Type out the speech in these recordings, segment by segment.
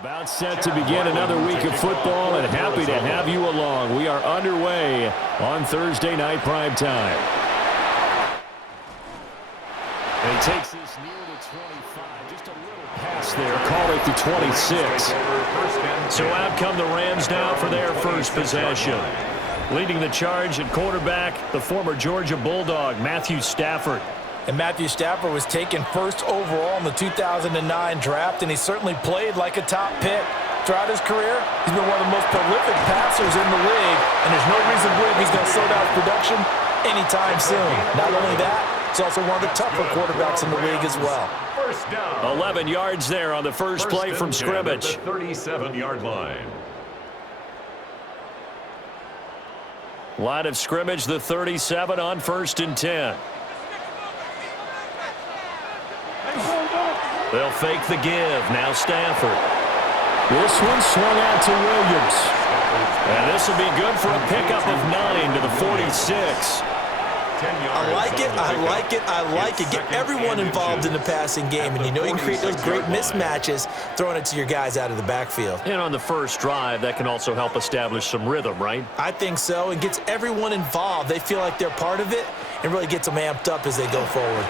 About set to begin another week of football, and happy to have you along. We are underway on Thursday night prime time. And he takes this near the 25, just a little pass there, call it the 26. So out come the Rams now for their first possession. Leading the charge at quarterback, the former Georgia Bulldog, Matthew Stafford. And Matthew Stafford was taken first overall in the 2009 draft, and he certainly played like a top pick. Throughout his career, he's been one of the most prolific passers in the league, and there's no reason to believe he's going to slow down his production anytime soon. Not only that, he's also one of the tougher quarterbacks in the league as well. 11 yards there on the first play from scrimmage. 37-yard line. Line of scrimmage, the 37 on 1st and 10. They'll fake the give. Now Stafford. This one swung out to Williams. And this will be good for a pickup of 9 to the 46. I like it, I like it, I like it. Get everyone involved in the passing game, and you know you can create those great mismatches throwing it to your guys out of the backfield. And on the first drive, that can also help establish some rhythm, right? I think so. It gets everyone involved. They feel like they're part of it and really gets them amped up as they go forward.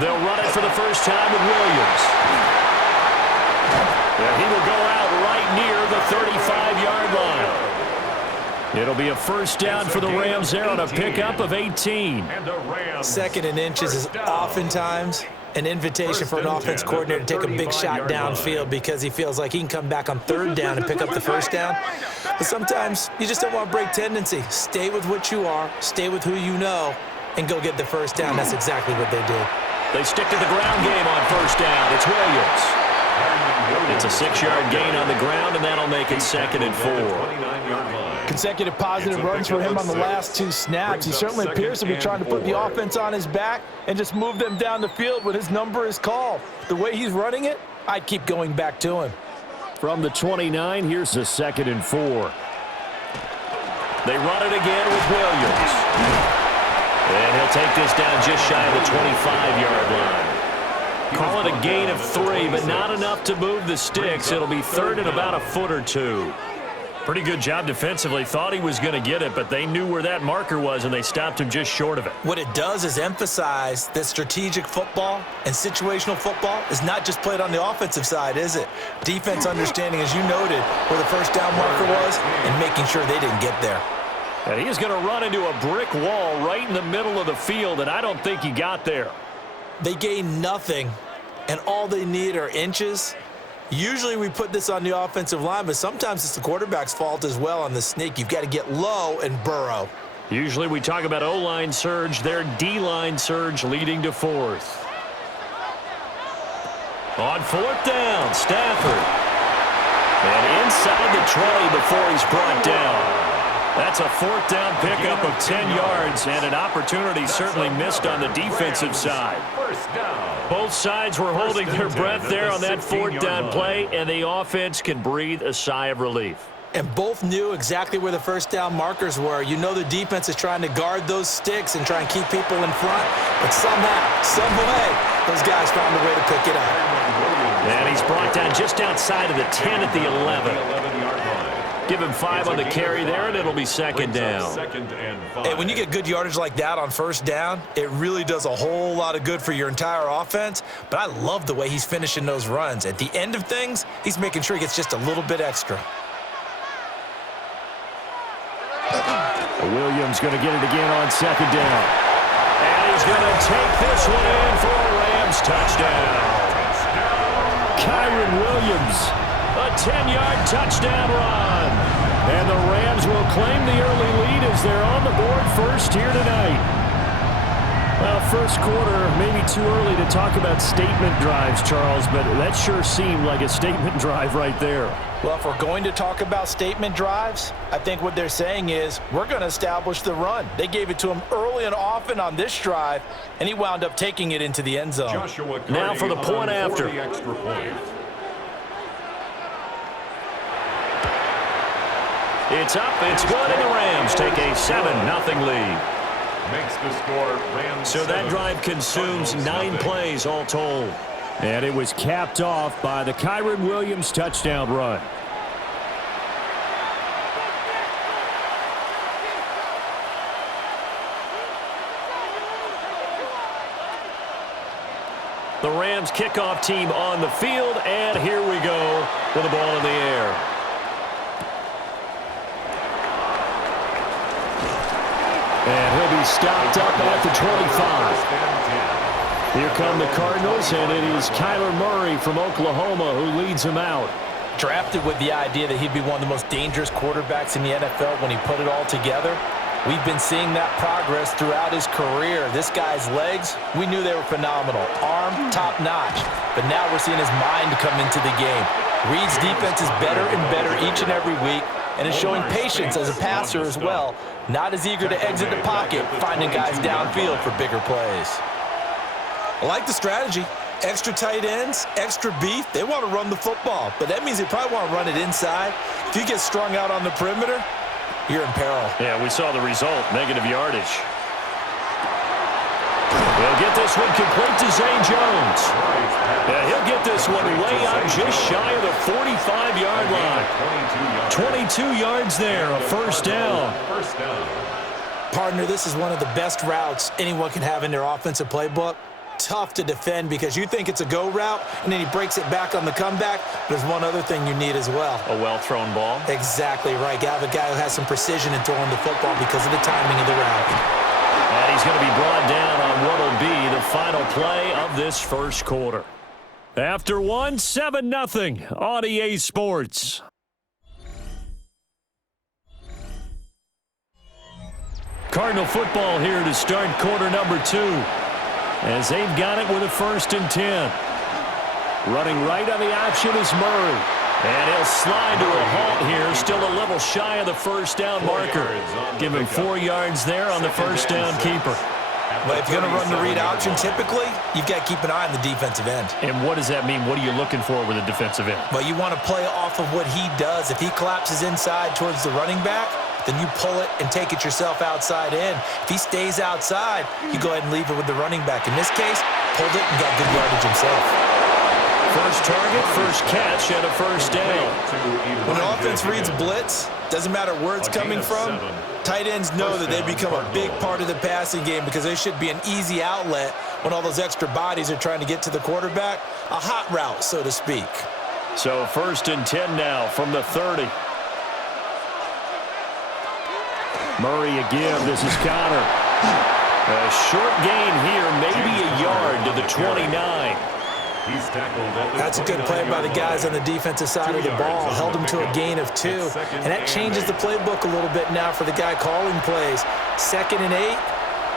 They'll run it for the first time with Williams. And he will go out right near the 35-yard line. It'll be a first down for the Rams there on a pickup of 18. Second and inches is oftentimes an invitation for an offense coordinator to take a big shot downfield because he feels like he can come back on third down and pick up the first down. But sometimes you just don't want to break tendency. Stay with what you are, stay with who you know, and go get the first down. That's exactly what they did. They stick to the ground game on first down. It's Williams. It's a 6-yard gain on the ground, and that'll make it 2nd and 4. Consecutive positive runs for him on the last 2 snaps. He certainly appears to be trying to put the offense on his back and just move them down the field when his number is called. The way he's running it, I'd keep going back to him. From the 29, here's a 2nd and 4. They run it again with Williams. And he'll take this down just shy of the 25-yard line. Call it a gain of 3, but not enough to move the sticks. It'll be 3rd and about a foot or 2. Pretty good job defensively. Thought he was going to get it, but they knew where that marker was, and they stopped him just short of it. What it does is emphasize that strategic football and situational football is not just played on the offensive side, is it? Defense understanding, as you noted, where the first down marker was and making sure they didn't get there. And he's going to run into a brick wall right in the middle of the field, and I don't think he got there. They gain nothing, and all they need are inches. Usually we put this on the offensive line, but sometimes it's the quarterback's fault as well on the sneak. You've got to get low and burrow. Usually we talk about O-line surge, their D-line surge leading to 4th. On 4th down, Stafford. And inside the 20 before he's brought down. That's a 4th down pickup of 10 yards, and an opportunity certainly missed on the defensive side. Both sides were holding their breath there on that 4th down play, and the offense can breathe a sigh of relief. And both knew exactly where the first down markers were. You know the defense is trying to guard those sticks and try and keep people in front, but somehow, some way, those guys found a way to pick it up. And he's brought down just outside of the 10 at the 11. Give him 5 on the carry there, and it'll be 2nd down. And when you get good yardage like that on first down, it really does a whole lot of good for your entire offense. But I love the way he's finishing those runs. At the end of things, he's making sure he gets just a little bit extra. Williams going to get it again on 2nd down. And he's going to take this one in for a Rams touchdown. Kyron Williams. A 10-yard touchdown run. And the Rams will claim the early lead as they're on the board first here tonight. Well, first quarter, maybe too early to talk about statement drives, Charles, but that sure seemed like a statement drive right there. Well, if we're going to talk about statement drives, I think what they're saying is we're going to establish the run. They gave it to him early and often on this drive, and he wound up taking it into the end zone. Now for the point after. It's up, it's good, and the Rams take a 7-0 lead. Makes the score Rams. So that drive consumes 9 plays all told. And it was capped off by the Kyron Williams touchdown run. The Rams kickoff team on the field, and here we go with the ball in the air. And he'll be stopped up at the 25. Here come the Cardinals, and it is Kyler Murray from Oklahoma who leads him out. Drafted with the idea that he'd be one of the most dangerous quarterbacks in the NFL when he put it all together. We've been seeing that progress throughout his career. This guy's legs, we knew they were phenomenal. Arm, top-notch. But now we're seeing his mind come into the game. Reed's defense is better and better each and every week, and is showing patience as a passer as well. Not as eager to exit the pocket, finding guys downfield for bigger plays. I like the strategy. Extra tight ends, extra beef. They want to run the football, but that means they probably want to run it inside. If you get strung out on the perimeter, you're in peril. Yeah, we saw the result, negative yardage. He'll get this one complete to Zay Jones. Yeah, he'll get this one way out just shy of the 45-yard line. 22 yards there, a first down. Partner, this is one of the best routes anyone can have in their offensive playbook. Tough to defend because you think it's a go route, and then he breaks it back on the comeback. There's one other thing you need as well. A well-thrown ball? Exactly right. You have a guy who has some precision in throwing the football because of the timing of the route. And he's going to be brought down on what will be the final play of this first quarter. After 7-0 on EA Sports. Cardinal football here to start quarter number 2. As they've got it with a 1st and 10. Running right on the option is Murray. And he'll slide to a halt here, still a level shy of the first down marker. Give him 4 yards there on the first down keeper. But if you're going to run the read option, typically, you've got to keep an eye on the defensive end. And what does that mean? What are you looking for with a defensive end? Well, you want to play off of what he does. If he collapses inside towards the running back, then you pull it and take it yourself outside in. If he stays outside, you go ahead and leave it with the running back. In this case, pulled it and got good yardage himself. First target, first catch, and a first down. When an offense reads blitz, doesn't matter where it's coming from, tight ends know that they become a big part of the passing game because they should be an easy outlet when all those extra bodies are trying to get to the quarterback. A hot route, so to speak. So 1st and 10 now from the 30. Murray again. This is Connor. A short gain here, maybe a yard to the 29. That's a good play by the guys on the defensive side of the ball. Held him to a gain of 2. And that changes the playbook a little bit now for the guy calling plays. 2nd and 8.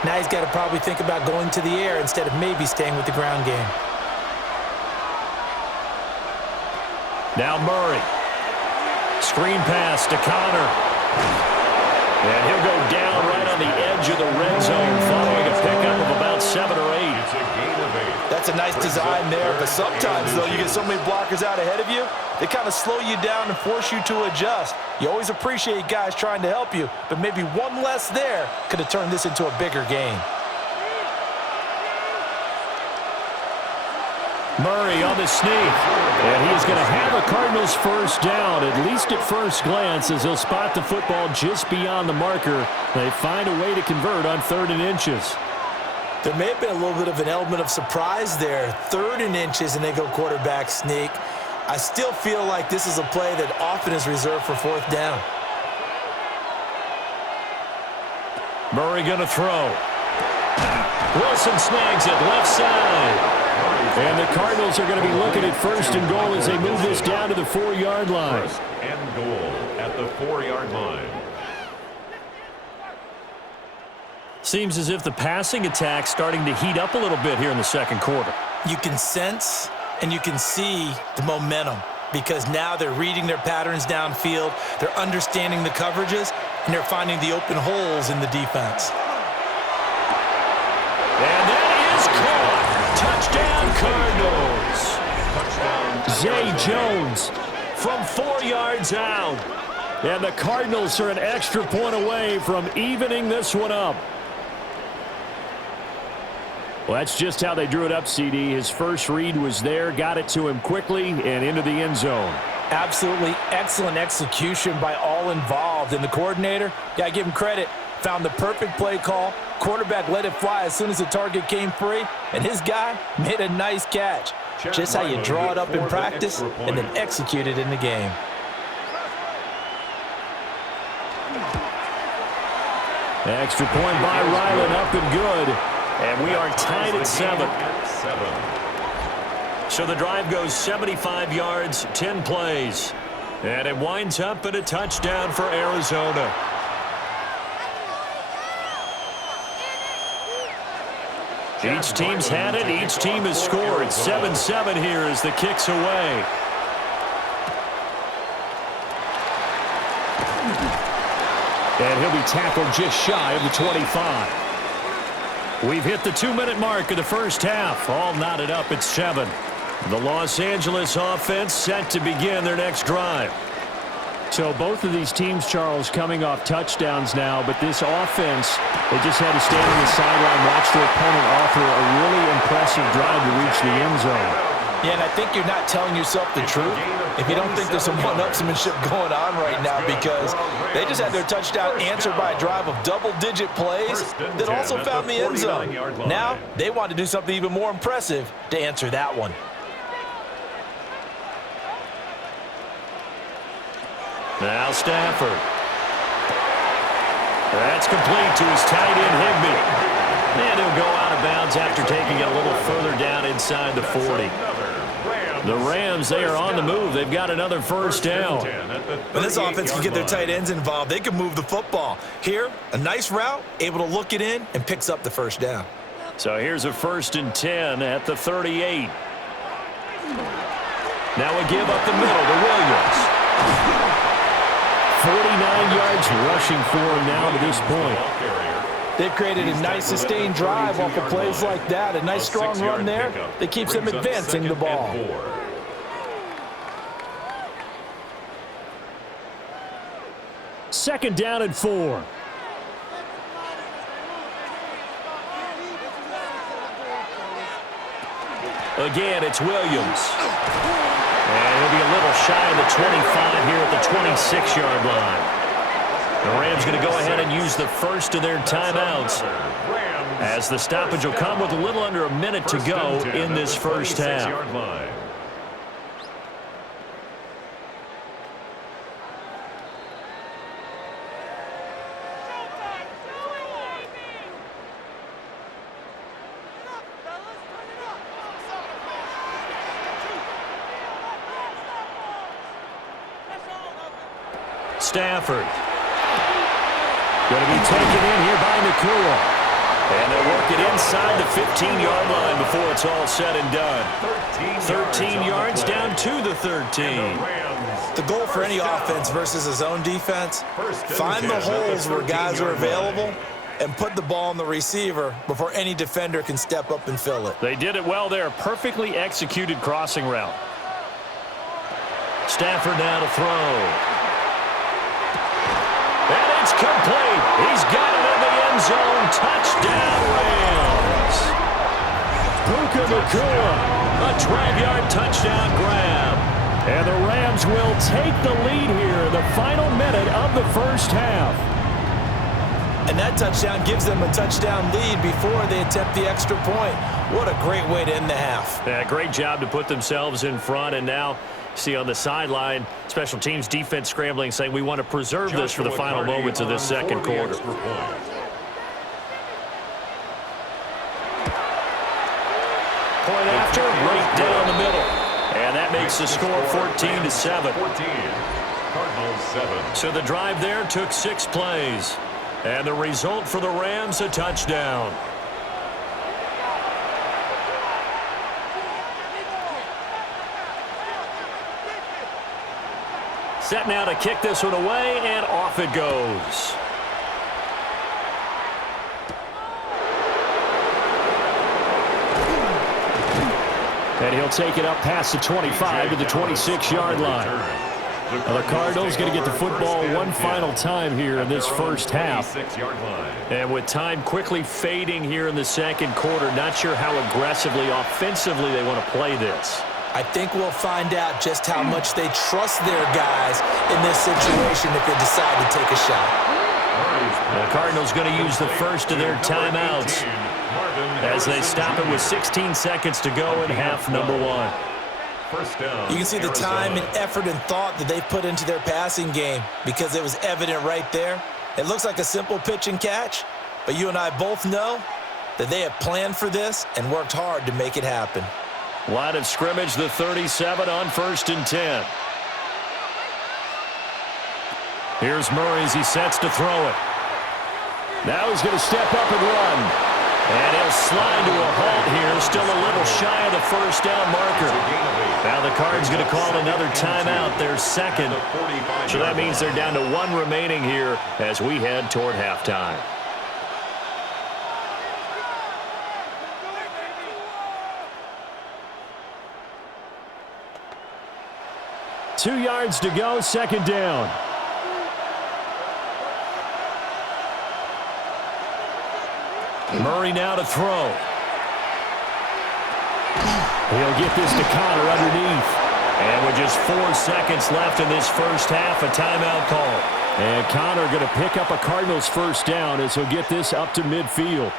Now he's got to probably think about going to the air instead of maybe staying with the ground game. Now Murray. Screen pass to Connor. And he'll go down right on the edge of the red zone following a pickup of about 7 or 8. That's a nice design there, but sometimes, though, you get so many blockers out ahead of you, they kind of slow you down and force you to adjust. You always appreciate guys trying to help you, but maybe one less there could have turned this into a bigger game. Murray on the sneak. And he's going to have a Cardinals first down, at least at first glance, as he'll spot the football just beyond the marker. They find a way to convert on 3rd and inches. There may have been a little bit of an element of surprise there. 3rd and inches, and they go quarterback sneak. I still feel like this is a play that often is reserved for 4th down. Murray going to throw. Wilson snags it left side. And the Cardinals are going to be looking at 1st and goal as they move this down to the 4-yard line. 1st and goal at the 4-yard line. Seems as if the passing attack's starting to heat up a little bit here in the 2nd quarter. You can sense and you can see the momentum because now they're reading their patterns downfield, they're understanding the coverages, and they're finding the open holes in the defense. And that is caught. Touchdown, Cardinals. Zay Jones from 4 yards out. And the Cardinals are an extra point away from evening this one up. Well, that's just how they drew it up, CD. His first read was there, got it to him quickly, and into the end zone. Absolutely excellent execution by all involved. And the coordinator, got to give him credit, found the perfect play call. Quarterback let it fly as soon as the target came free, and his guy made a nice catch. Just how you draw it up in practice and then execute it in the game. Extra point by Ryland, up and good. And we are tied at 7. So the drive goes 75 yards, 10 plays. And it winds up in a touchdown for Arizona. Each team's had it. Each team has scored. 7-7 here as the kick's away. And he'll be tackled just shy of the 25. We've hit the 2-minute mark of the first half. All knotted up at 7. The Los Angeles offense set to begin their next drive. So both of these teams, Charles, coming off touchdowns now, but this offense, they just had to stand on the sideline, watch their opponent offer a really impressive drive to reach the end zone. Yeah, and I think you're not telling yourself the truth if you don't think there's some one-upsmanship going on right now, because they just had their touchdown answered by a drive of double-digit plays that also found the end zone. Now, they want to do something even more impressive to answer that one. Now Stafford. That's complete to his tight end, Higbee. And he'll go out of bounds after taking it a little further down inside the 40. The Rams, they are on the move. They've got another first down. When this offense can get their tight ends involved, they can move the football. Here, a nice route, able to look it in, and picks up the first down. So here's a 1st and 10 at the 38. Now a give up the middle to Williams. 49 yards rushing for him now to this point. They've created a nice sustained drive off of plays like that. A nice strong run there that keeps them advancing the ball. Second down and 4. Again, it's Williams. And he'll be a little shy of the 25 here at the 26-yard line. The Rams going to go ahead and use the first of their timeouts, as the stoppage will come with a little under a minute to go in this first half. Stafford. Going to be taken in here by Nakua. And they'll work it inside the 15-yard line before it's all said and done. 13 yards down to the 13. The goal for any offense versus his own defense, find the holes where guys are available and put the ball on the receiver before any defender can step up and fill it. They did it well there. Perfectly executed crossing route. Stafford now to throw. And it's complete. He's got it in the end zone. Touchdown, Rams. Puka Nakua, a 12-yard touchdown grab. And the Rams will take the lead here in the final minute of the first half. And that touchdown gives them a touchdown lead before they attempt the extra point. What a great way to end the half. Yeah, great job to put themselves in front, and now see on the sideline, special teams defense scrambling, saying we want to preserve this for the final moments of this second quarter. Point after, right down the middle. And that makes the score 14-7. Cardinals 7. So the drive there took 6 plays. And the result for the Rams, a touchdown. Set now to kick this one away, and off it goes. And he'll take it up past the 25 to the 26-yard line. The Cardinals going to get the football one final time here in this first half. And with time quickly fading here in the second quarter, not sure how aggressively, offensively they want to play this. I think we'll find out just how much they trust their guys in this situation if they decide to take a shot. The Cardinals going to use the first of their timeouts as they stop it with 16 seconds to go in half number one. You can see the time and effort and thought that they put into their passing game because it was evident right there. It looks like a simple pitch and catch, but you and I both know that they have planned for this and worked hard to make it happen. Line of scrimmage, the 37 on 1st and 10. Here's Murray as he sets to throw it. Now he's going to step up and run. And he'll slide to a halt here, still a little shy of the first down marker. Now the Cards going to call another timeout, their second. So that means they're down to one remaining here as we head toward halftime. Two yards to go, second down. Murray now to throw. He'll get this to Connor underneath. And with just 4 seconds left in this first half, a timeout call. And Connor going to pick up a Cardinals first down as he'll get this up to midfield.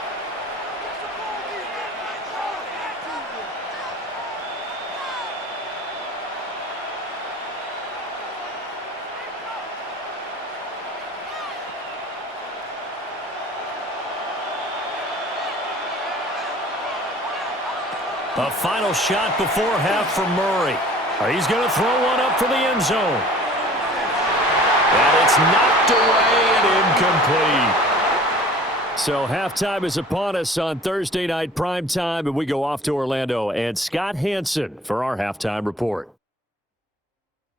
A final shot before half from Murray. He's going to throw one up for the end zone. And it's knocked away and incomplete. So halftime is upon us on Thursday night primetime, and we go off to Orlando. And Scott Hansen for our halftime report.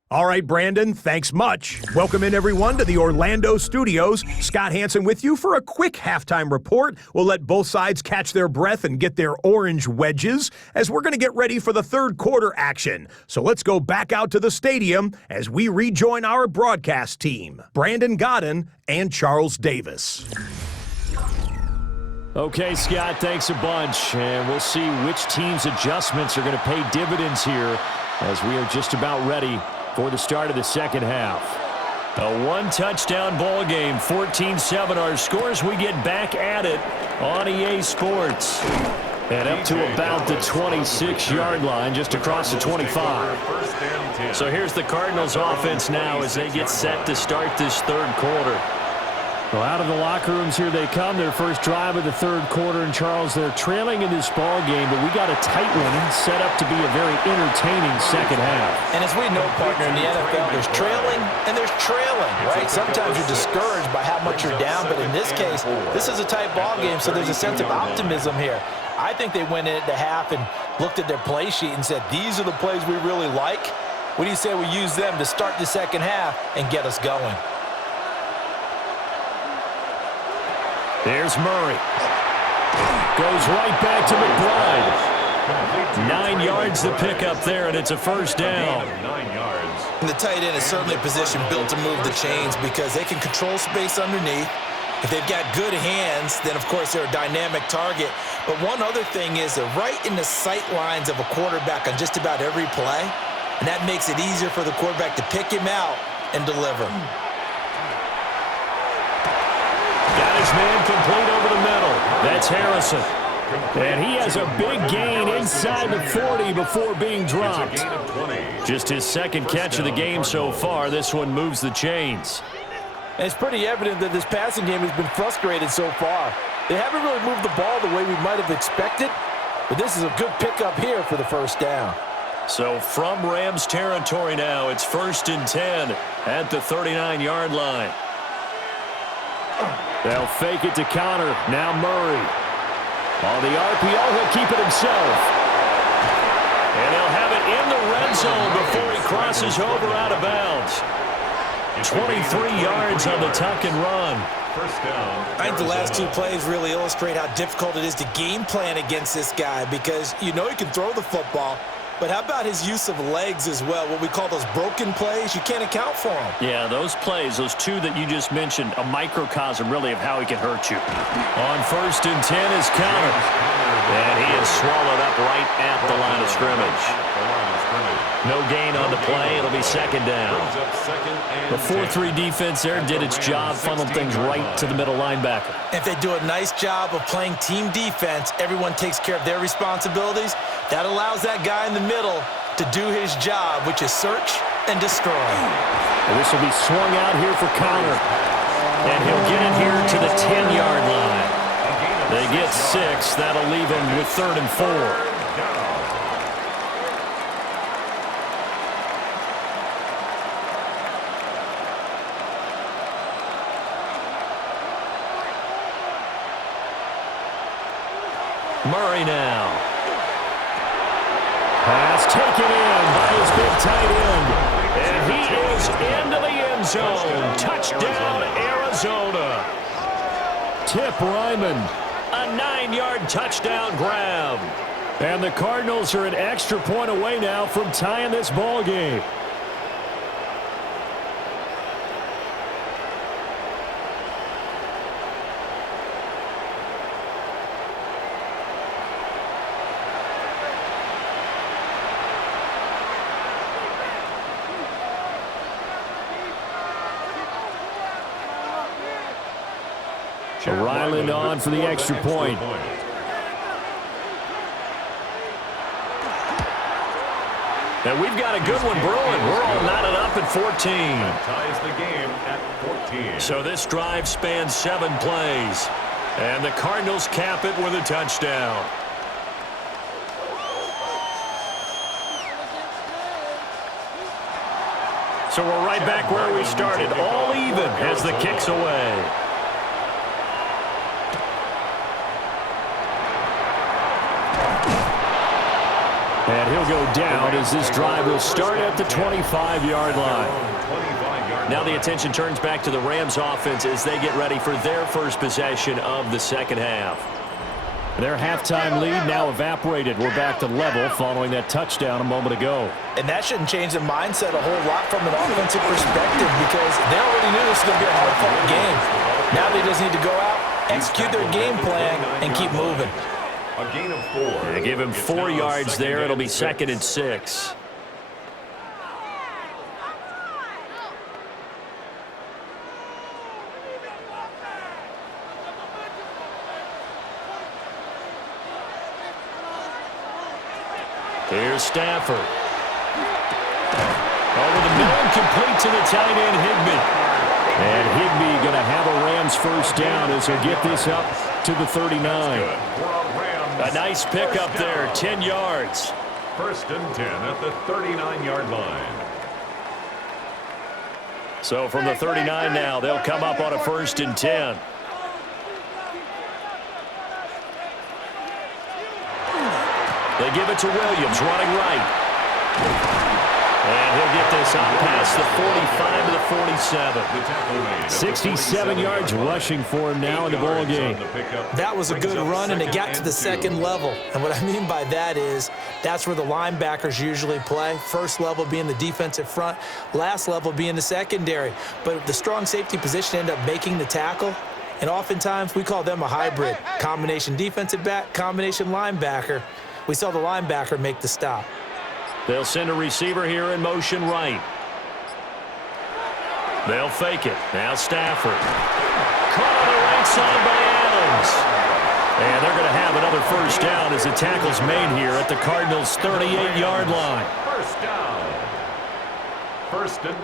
All right, Brandon, thanks much. Welcome in, everyone, to the Orlando studios. Scott Hansen with you for a quick halftime report. We'll let both sides catch their breath and get their orange wedges as we're going to get ready for the third quarter action. So let's go back out to the stadium as we rejoin our broadcast team, Brandon Godden and Charles Davis. Okay, Scott, thanks a bunch. And we'll see which team's adjustments are going to pay dividends here as we are just about ready for the start of the second half. A one-touchdown ball game, 14-7 our scores. We get back at it on EA Sports. And up to about the 26-yard line, just across the 25. So here's the Cardinals offense now as they get set to start this third quarter. Well, out of the locker rooms here they come. Their first drive of the third quarter. And, Charles, they're trailing in this ball game, but we got a tight one set up to be a very entertaining second half. And as we know, partner, in the NFL, there's trailing and there's trailing, right? Sometimes you're discouraged by how much you're down, but in this case, this is a tight ball game, so there's a sense of optimism here. I think they went into half and looked at their play sheet and said, these are the plays we really like. What do you say we use them to start the second half and get us going? There's Murray. Goes right back to McBride. 9 yards to pick up there, and it's a first down. And the tight end is certainly a position built to move the chains because they can control space underneath. If they've got good hands, then, of course, they're a dynamic target. But one other thing is they're right in the sight lines of a quarterback on just about every play, and that makes it easier for the quarterback to pick him out and deliver. Got his man complete over the middle. That's Harrison. And he has a big gain inside the 40 before being dropped. Just his second catch of the game so far. This one moves the chains. And it's pretty evident that this passing game has been frustrated so far. They haven't really moved the ball the way we might have expected, but this is a good pickup here for the first down. So from Rams territory now, it's 1st and 10 at the 39-yard line. They'll fake it to Connor. Now Murray. On the RPO, he'll keep it himself. And he'll have it in the red zone before he crosses over out of bounds. 23 yards on the tuck and run. I think the last two plays really illustrate how difficult it is to game plan against this guy because you know he can throw the football, But how about his use of legs as well, what we call those broken plays? You can't account for them. Yeah, those plays, those two that you just mentioned, a microcosm really of how he can hurt you. On 1st and 10 is counter. And he is swallowed up right at the line of scrimmage. No gain on the play. It'll be 2nd down. The 4-3 defense there did its job, funneled things right to the middle linebacker. If they do a nice job of playing team defense, everyone takes care of their responsibilities. That allows that guy in the middle to do his job, which is search and destroy. And this will be swung out here for counter. And he'll get it here to the 10-yard line. They get 6. That'll leave him with 3rd and 4. Murray now. Pass taken in by his big tight end. And he is into the end zone. Touchdown, Arizona. Tip Ryman. A 9-yard touchdown grab. And the Cardinals are an extra point away now from tying this ball game. Ryland on for the extra point. And we've got a good one brewing. We're all knotted up at 14. Ties the game at 14. So this drive spans 7 plays. And the Cardinals cap it with a touchdown. So we're right back where we started. All even as the kick's away. And he'll go down as this drive will start at the 25-yard line. Now the attention turns back to the Rams offense as they get ready for their first possession of the second half. Their halftime lead now evaporated. We're back to level following that touchdown a moment ago. And that shouldn't change their mindset a whole lot from an offensive perspective because they already knew this was going to be a hard-fought game. Now they just need to go out, execute their game plan, and keep moving. A gain of 4. They give him 4 yards there. It'll be 2nd and 6. Here's Stafford. Over the middle, complete to the tight end, Higbee. And Higbee going to have a Rams first down as he'll get this up to the 39. A nice pickup there, 10 yards. 1st and 10 at the 39-yard line. So from the 39 now, they'll come up on a 1st and 10. They give it to Williams, running right. And he'll get this up past the 45 to the 47. 67 yards rushing for him now in the ball game. That was a good run, and it got to the 2nd level. And what I mean by that is that's where the linebackers usually play. First level being the defensive front, last level being the secondary. But the strong safety position ended up making the tackle. And oftentimes we call them a hybrid. Combination defensive back, combination linebacker. We saw the linebacker make the stop. They'll send a receiver here in motion right. They'll fake it. Now Stafford. Caught on the right side by Adams. And they're going to have another first down as the tackle's made here at the Cardinals' 38-yard line. First down. 1st and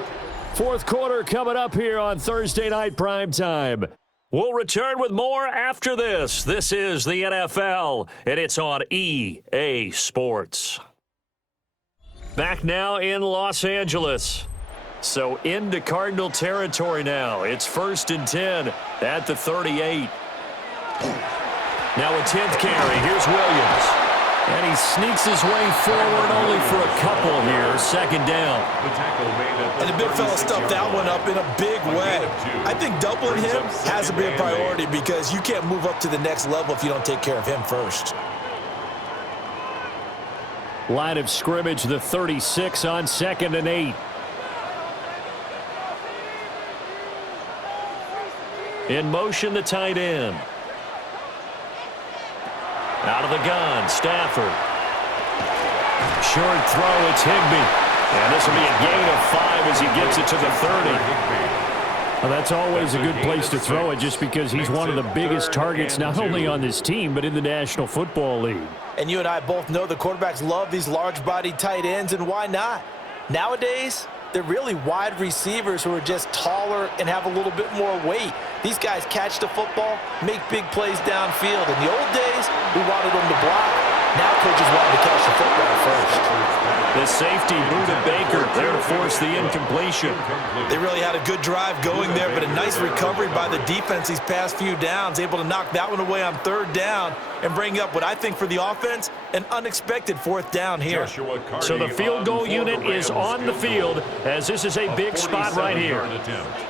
4th quarter coming up here on Thursday Night Primetime. We'll return with more after this. This is the NFL, and it's on EA Sports. Back now in Los Angeles. So into Cardinal territory now. It's 1st and 10 at the 38. Now a 10th carry. Here's Williams. And he sneaks his way forward only for a couple here. 2nd down. And the big fella stuffed that one up in a big way. I think doubling him has to be a priority because you can't move up to the next level if you don't take care of him first. Line of scrimmage, the 36 on 2nd and 8. In motion, the tight end. Out of the gun, Stafford. Short throw, it's Higbee. And this will be a gain of 5 as he gets it to the 30. Well, that's always a good place to throw it just because he's one of the biggest targets not only on this team but in the National Football League. And you and I both know the quarterbacks love these large-bodied tight ends, and why not? Nowadays, they're really wide receivers who are just taller and have a little bit more weight. These guys catch the football, make big plays downfield. In the old days, we wanted them to block. Now coaches want to catch the football first. The safety, Buda Baker, there to force the incompletion. They really had a good drive going there, but a nice recovery by the defense these past few downs, able to knock that one away on 3rd down and bring up what I think for the offense, an unexpected 4th down here. So the field goal unit is on the field as this is a big spot right here.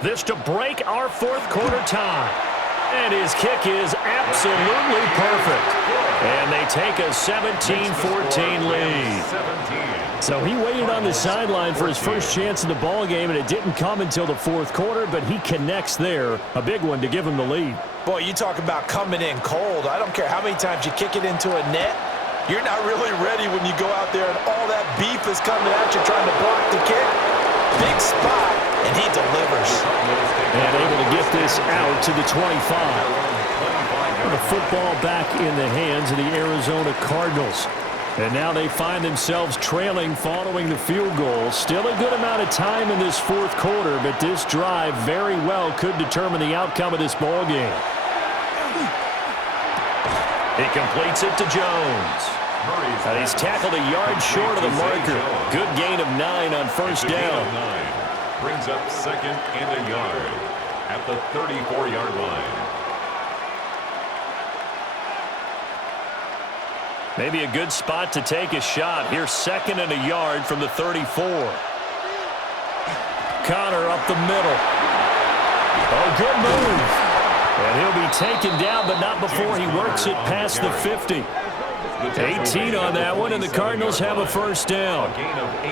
This to break our 4th quarter tie. And his kick is absolutely perfect. And they take a 17-14 lead. So he waited on the sideline for his first chance in the ball game, and it didn't come until the 4th quarter, but he connects there. A big one to give him the lead. Boy, you talk about coming in cold. I don't care how many times you kick it into a net. You're not really ready when you go out there and all that beef is coming at you trying to block the kick. Big spot, and he delivers. And able to get this out to the 25. The football back in the hands of the Arizona Cardinals. And now they find themselves trailing following the field goal. Still a good amount of time in this 4th quarter, but this drive very well could determine the outcome of this ball game. He completes it to Jones. And he's tackled a yard short of the marker. Good gain of 9 on 1st down. Brings up 2nd and a yard at the 34-yard line. Maybe a good spot to take a shot. Here's 2nd and a yard from the 34. Connor up the middle. Oh, good move. And he'll be taken down, but not before he works it past the 50. 18 on that one, and the Cardinals have a 1st down.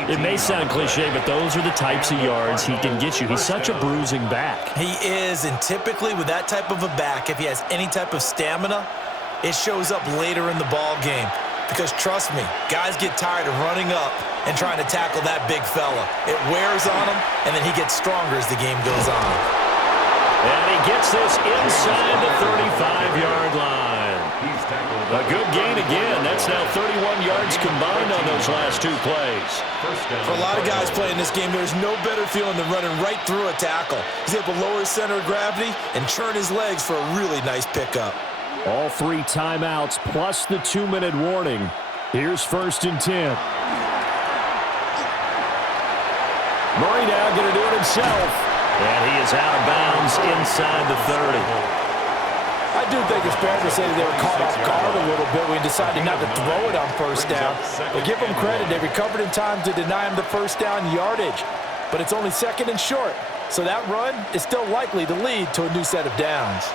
It may sound cliche, but those are the types of yards he can get you. He's such a bruising back. He is, and typically with that type of a back, if he has any type of stamina, it shows up later in the ball game. Because trust me, guys get tired of running up and trying to tackle that big fella. It wears on him, and then he gets stronger as the game goes on. And he gets this inside the 35-yard line. A good gain again. That's now 31 yards combined on those last 2 plays. For a lot of guys playing this game, there's no better feeling than running right through a tackle. He's able to lower his center of gravity and churn his legs for a really nice pickup. All 3 timeouts plus the 2-minute warning. Here's 1st and 10. Murray now going to do it himself. And he is out of bounds inside the 30. I do think it's fair to say that they were caught off guard a little bit. We decided not to throw it on 1st down. But give them credit. They recovered in time to deny him the 1st down yardage. But it's only 2nd and short. So that run is still likely to lead to a new set of downs.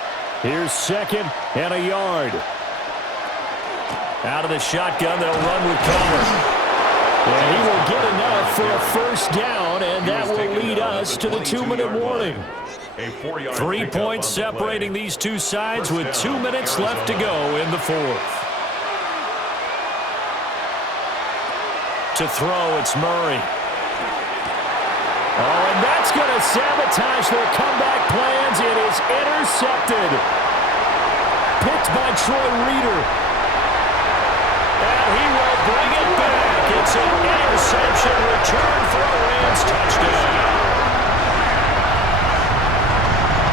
Here's 2nd and a yard. Out of the shotgun, they'll run with Connor. And he will get enough for a 1st down, and that will lead us to the 2-minute warning. 3 points separating these two sides with 2 minutes left to go in the 4th. To throw, it's Murray. Oh, and that's going to sabotage their comeback plans. It is intercepted. Picked by Troy Reeder. And he will bring it back. It's an interception return for a Rams touchdown.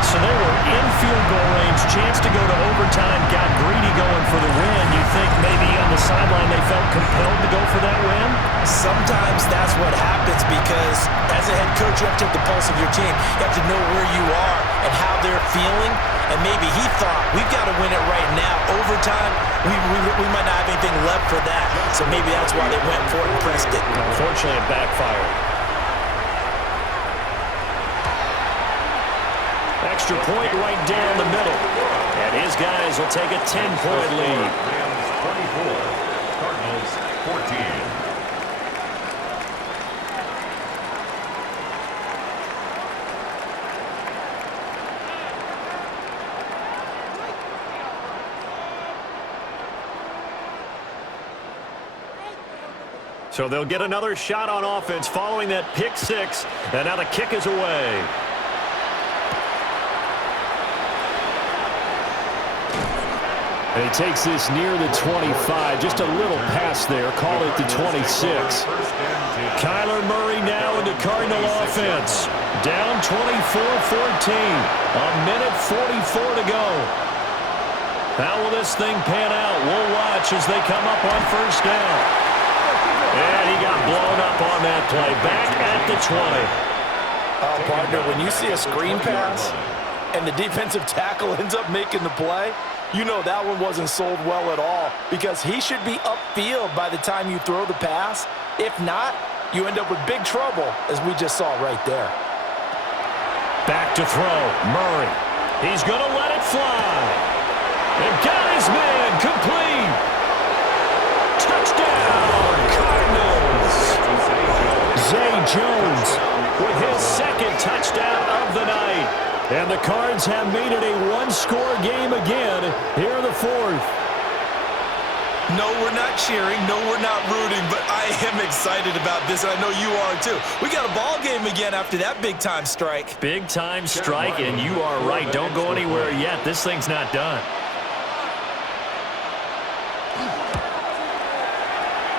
So they were in field goal range, chance to go to overtime, got greedy going for the win. You think maybe on the sideline they felt compelled to go for that win? Sometimes that's what happens because as a head coach, you have to take the pulse of your team. You have to know where you are and how they're feeling. And maybe he thought, we've got to win it right now. Overtime, we might not have anything left for that. So maybe that's why they went for it and pressed it. Unfortunately, it backfired. Extra point right down the middle. And his guys will take a 10-point lead. Rams 24, Cardinals 14. So they'll get another shot on offense following that pick six, and now the kick is away. And he takes this near the 25. Just a little pass there. Call it the 26. Kyler Murray now into Cardinal offense. Down 24-14. A minute 44 to go. How will this thing pan out? We'll watch as they come up on first down. And he got blown up on that play. Back at the 20. Partner, when you see a screen pass and the defensive tackle ends up making the play, you know that one wasn't sold well at all, because he should be upfield by the time you throw the pass. If not, you end up with big trouble, as we just saw right there. Back to throw. Murray. He's going to let it fly. And got his man complete. Touchdown, Cardinals. Zay Jones with his second touchdown of the night. And the Cards have made it a one-score game again here in the fourth. No, we're not cheering. No, we're not rooting. But I am excited about this, and I know you are too. We got a ball game again after that big-time strike. Big-time strike, and you are right. Don't go anywhere yet. This thing's not done.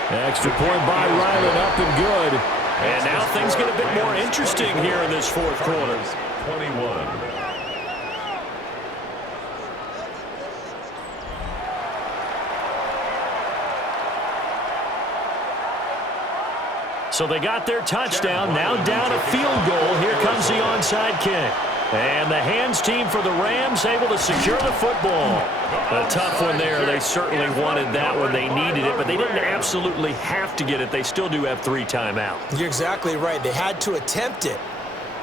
Extra point by Ryland, up and good. And now things get a bit more interesting here in this fourth quarter. 21. So they got their touchdown, now down a field goal. Here comes the onside kick. And the hands team for the Rams able to secure the football. A tough one there. They certainly wanted that one. They needed it, but they didn't absolutely have to get it. They still do have 3 timeouts. You're exactly right. They had to attempt it.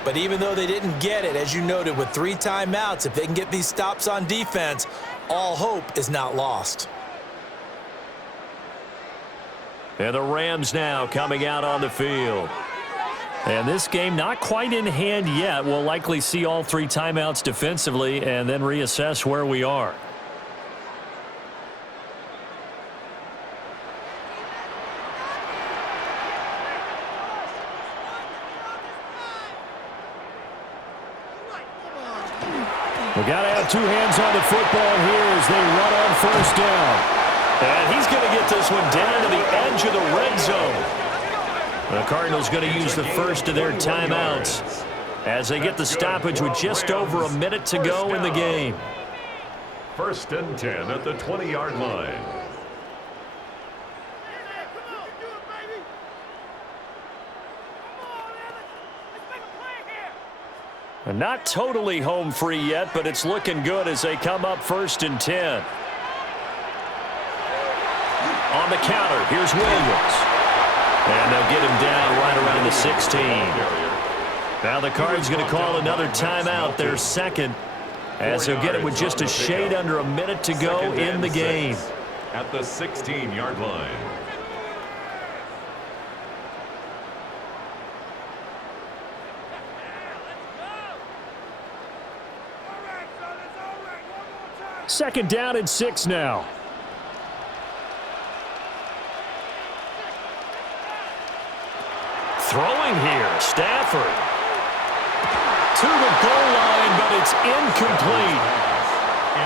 But even though they didn't get it, as you noted, with 3 timeouts, if they can get these stops on defense, all hope is not lost. And the Rams now coming out on the field. And this game not quite in hand yet. We'll likely see all 3 timeouts defensively and then reassess where we are. We got to have 2 hands on the football here as they run on first down. And he's going to get this one down to the edge of the red zone. The Cardinals going to use the first of their timeouts as they get the stoppage with just over a minute to go in the game. 1st and 10 at the 20-yard line. And not totally home free yet, but it's looking good as they come up 1st and 10. On the counter, here's Williams. And they'll get him down right around the 16. Now the Cards going to call another timeout, their second, as they'll get it with just a shade under a minute to go in the game. At the 16-yard line. Second down and 6 now. Throwing here, Stafford. To the goal line, but it's incomplete.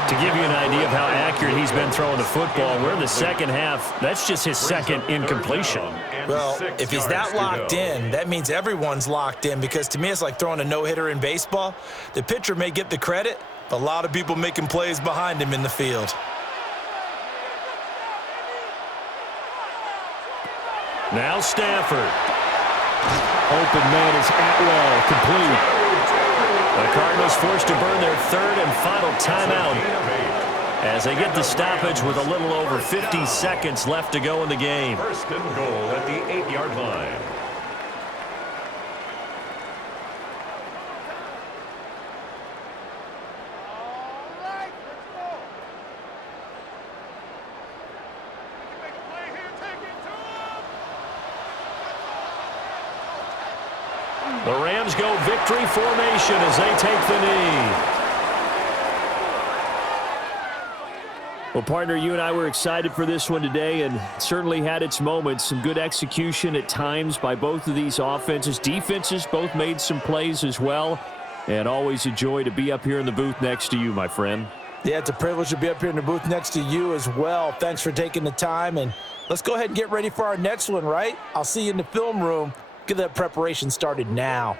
To give you an idea of how accurate he's been throwing the football, we're in the second half. That's just his second incompletion. Well, if he's that locked in, that means everyone's locked in, because to me it's like throwing a no-hitter in baseball. The pitcher may get the credit, but a lot of people making plays behind him in the field. Now Stafford. Open man is Atwell, complete. The Cardinals forced to burn their 3rd and final timeout as they get the stoppage with a little over 50 seconds left to go in the game. 1st and goal at the 8-yard line. The Rams go victory formation as they take the knee. Well, partner, you and I were excited for this one today, and certainly had its moments. Some good execution at times by both of these offenses. Defenses both made some plays as well, and always a joy to be up here in the booth next to you, my friend. Yeah, it's a privilege to be up here in the booth next to you as well. Thanks for taking the time, and let's go ahead and get ready for our next one, right? I'll see you in the film room. Get that preparation started now.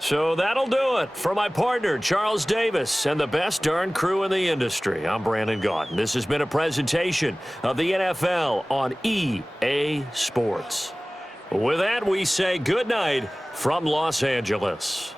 So that'll do it for my partner, Charles Davis, and the best darn crew in the industry. I'm Brandon Gaudin. This has been a presentation of the NFL on EA Sports. With that, we say good night from Los Angeles.